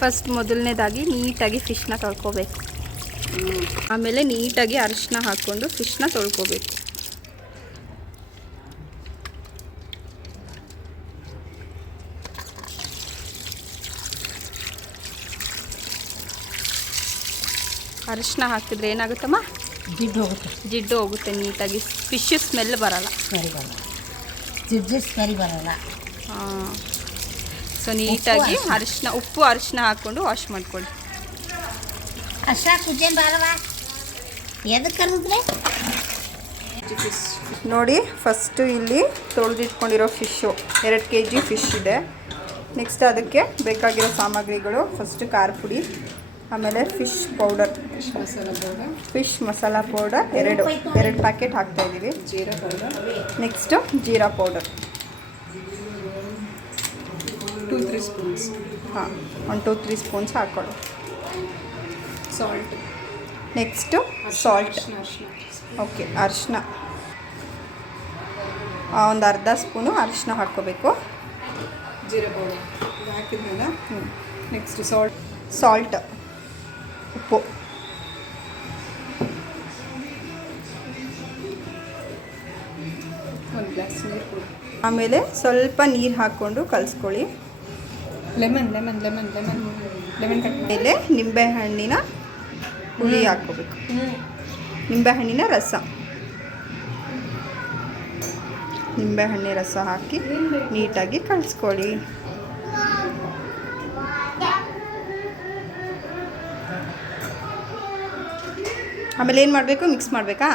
First ಮೊದಲನೇದಾಗಿ ನೀಟಾಗಿ ಫಿಶ್ನ ತೊಳ್ಕೊಬೇಕು. ಆಮೇಲೆ ನೀಟಾಗಿ ಅರಿಶಿನ ಹಾಕ್ಕೊಂಡು ಫಿಶ್ನ ತೊಳ್ಕೊಬೇಕು. ಅರಿಶಿನ ಹಾಕಿದ್ರೆ ಏನಾಗುತ್ತಮ್ಮ? ಜಿಡ್ಡು ಹೋಗುತ್ತೆ ನೀಟಾಗಿ. ಫಿಶ್ ಸ್ಮೆಲ್ ಬರಲ್ಲ. ಸ್ಮೆಲ್ ಬರಲ್ಲ. ಹಾಂ, ಸೊ ನೀಟಾಗಿ ಉಪ್ಪು ಅರಿಶಿನ ಹಾಕ್ಕೊಂಡು ವಾಶ್ ಮಾಡ್ಕೊಳ್ಳಿ. ನೋಡಿ, ಫಸ್ಟು ಇಲ್ಲಿ ತೊಳೆದಿಟ್ಕೊಂಡಿರೋ ಫಿಶ್ಶು 2 kg ಫಿಶ್ ಇದೆ. ನೆಕ್ಸ್ಟ್ ಅದಕ್ಕೆ ಬೇಕಾಗಿರೋ ಸಾಮಗ್ರಿಗಳು, ಫಸ್ಟು ಖಾರ ಪುಡಿ, ಆಮೇಲೆ ಫಿಶ್ ಮಸಾಲ ಪೌಡರ್ 2 ಪ್ಯಾಕೆಟ್ ಹಾಕ್ತಾಯಿದ್ದೀವಿ. ನೆಕ್ಸ್ಟು ಜೀರಾ ಪೌಡರ್ 2-3 ಸ್ಪೂನ್ಸ್. ಹಾಂ, 1-2-3 ಸ್ಪೂನ್ಸ್ ಹಾಕ್ಕೊಳ್ಳಿ. ಸಾಲ್ಟ್. Next salt. ಓಕೆ, ಅರಿಶಿನ ಒಂದು ಅರ್ಧ ಸ್ಪೂನು ಅರಿಶಿನ ಹಾಕ್ಕೋಬೇಕು. ಜೀರಾ ಪೌಡರ್ ಹಾಕಿದ್ಮೇಲೆ ನೆಕ್ಸ್ಟ್ ಸಾಲ್ಟ್ ಉಪ್ಪು. ಒಂದು ಗ್ಲಾಸ್ ನೀರು ಕೊಡಿ. ಆಮೇಲೆ ಸ್ವಲ್ಪ ನೀರು ಹಾಕ್ಕೊಂಡು ಕಲಿಸ್ಕೊಳ್ಳಿ. ಲೆಮನ್ ಕಟ್ ಮೇಲೆ ನಿಂಬೆಹಣ್ಣಿನ ಹುಳಿ ಹಾಕ್ಕೋಬೇಕು. ನಿಂಬೆಹಣ್ಣಿನ ರಸ ಹಾಕಿ ನೀಟಾಗಿ ಕಲಿಸ್ಕೊಳ್ಳಿ. ಆಮೇಲೆ ಏನು ಮಾಡಬೇಕು? ಮಿಕ್ಸ್ ಮಾಡಬೇಕಾ?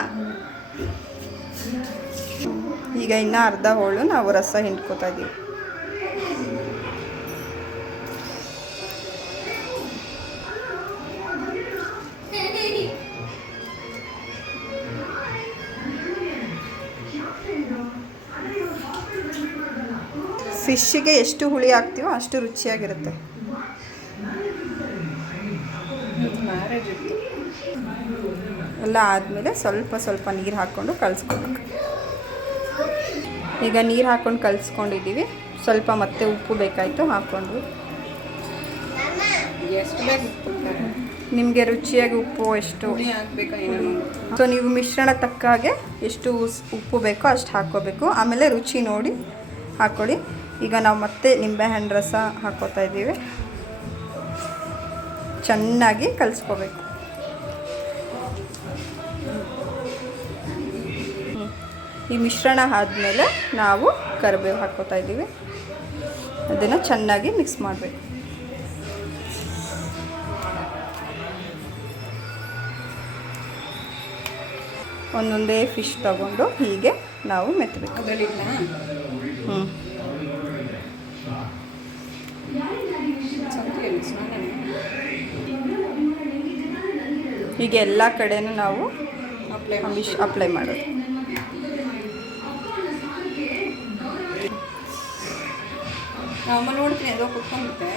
ಈಗ ಇನ್ನೂ ಅರ್ಧ ಹೋಳು ನಾವು ರಸ ಹಿಂಡ್ಕೋತಾ ಇದ್ದೀವಿ. ಫಿಶ್ಶಿಗೆ ಎಷ್ಟು ಹುಳಿ ಹಾಕ್ತೀವೋ ಅಷ್ಟು ರುಚಿಯಾಗಿರುತ್ತೆ. ಎಲ್ಲ ಆದಮೇಲೆ ಸ್ವಲ್ಪ ನೀರು ಹಾಕ್ಕೊಂಡು ಕಲಿಸ್ಕೊಬೇಕು. ಈಗ ನೀರು ಹಾಕ್ಕೊಂಡು ಕಲಿಸ್ಕೊಂಡಿದ್ದೀವಿ. ಸ್ವಲ್ಪ ಮತ್ತೆ ಉಪ್ಪು ಬೇಕಾಯಿತು ಹಾಕ್ಕೊಂಡು. ನಿಮಗೆ ರುಚಿಯಾಗಿ ಉಪ್ಪು ಎಷ್ಟು ಸೊ ನೀವು ಮಿಶ್ರಣ ತಕ್ಕ ಹಾಗೆ ಎಷ್ಟು ಉಪ್ಪು ಬೇಕೋ ಅಷ್ಟು ಹಾಕ್ಕೋಬೇಕು. ಆಮೇಲೆ ರುಚಿ ನೋಡಿ ಹಾಕ್ಕೊಳ್ಳಿ. ಈಗ ನಾವು ಮತ್ತೆ ನಿಂಬೆಹಣ್ಣು ರಸ ಹಾಕ್ಕೋತಾ ಇದ್ದೀವಿ. ಚೆನ್ನಾಗಿ ಕಲಿಸ್ಕೋಬೇಕು. ಈ ಮಿಶ್ರಣ ಆದಮೇಲೆ ನಾವು ಕರಿಬೇವು ಹಾಕ್ಕೋತಾ ಇದ್ದೀವಿ. ಅದನ್ನು ಚೆನ್ನಾಗಿ ಮಿಕ್ಸ್ ಮಾಡಬೇಕು. ಒಂದೊಂದೇ ಫಿಶ್ ತಗೊಂಡು ಹೀಗೆ ನಾವು ಮೆತ್ತಬೇಕು. ಹೀಗೆ ಎಲ್ಲ ಕಡೆನೂ ನಾವು ಅಪ್ಲೈ ಮಾಡೋದು. ಅಮ್ಮ ನೋಡ್ತೀನಿ ಅದೋ ಕುತ್ಕೊಂಡ್ಬಿಟ್ಟೆ.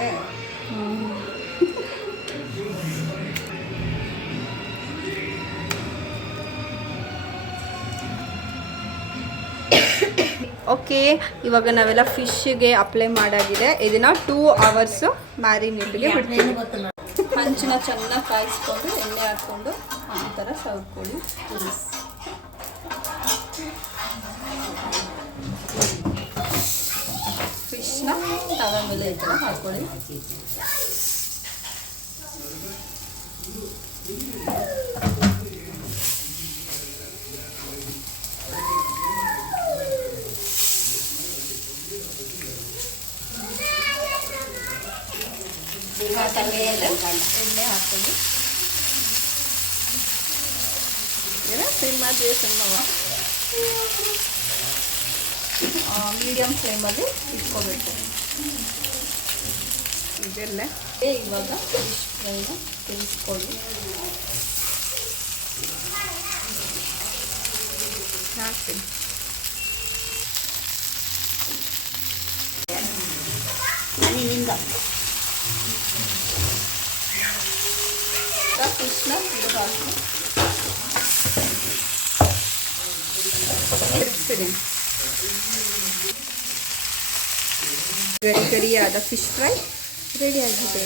ಓಕೆ, ಇವಾಗ ನಾವೆಲ್ಲ ಫಿಶ್ಗೆ ಅಪ್ಲೈ ಮಾಡಾಗಿದೆ. ಇದನ್ನು 2 hours ಮ್ಯಾರಿನೇಟ್ಗೆ ಬಿಡ್ತೀವಿ. ಹಂಚನ್ನ ಚೆನ್ನಾಗಿ ಕಾಯಿಸ್ಕೊಂಡು ಎಣ್ಣೆ ಹಾಕ್ಕೊಂಡು ಈ ಥರ ಸವರ್ಕೊಳ್ಳಿ. ಫಿಶ್ನ ತವ ಮೇಲೆ ಈ ಥರ ಹಾಕ್ಕೊಳ್ಳಿ. ಎಣ್ಣೆ ಹಾಕ್ಕೊಂಡು ಸಿಮ್ ಮಾಡಿ ಮೀಡಿಯಮ್ ಫ್ಲೇಮಲ್ಲಿ ಇಟ್ಕೋಬೇಕು. ಇದೆಲ್ಲ ಇವಾಗ ಫಿಶ್ ಫ್ರೈನ ತಿನ್ನಿಸ್ಕೊಳ್ಳಿ. ಹಾಕ್ತೀನಿ. ಫಿಶ್ನ ಹಾಕಿ ತಿರುಗಿಸ್ತೀನಿ. ಗರಿಗರಿಯಾದ ಫಿಶ್ ಫ್ರೈ ರೆಡಿ ಆಗಿದೆ.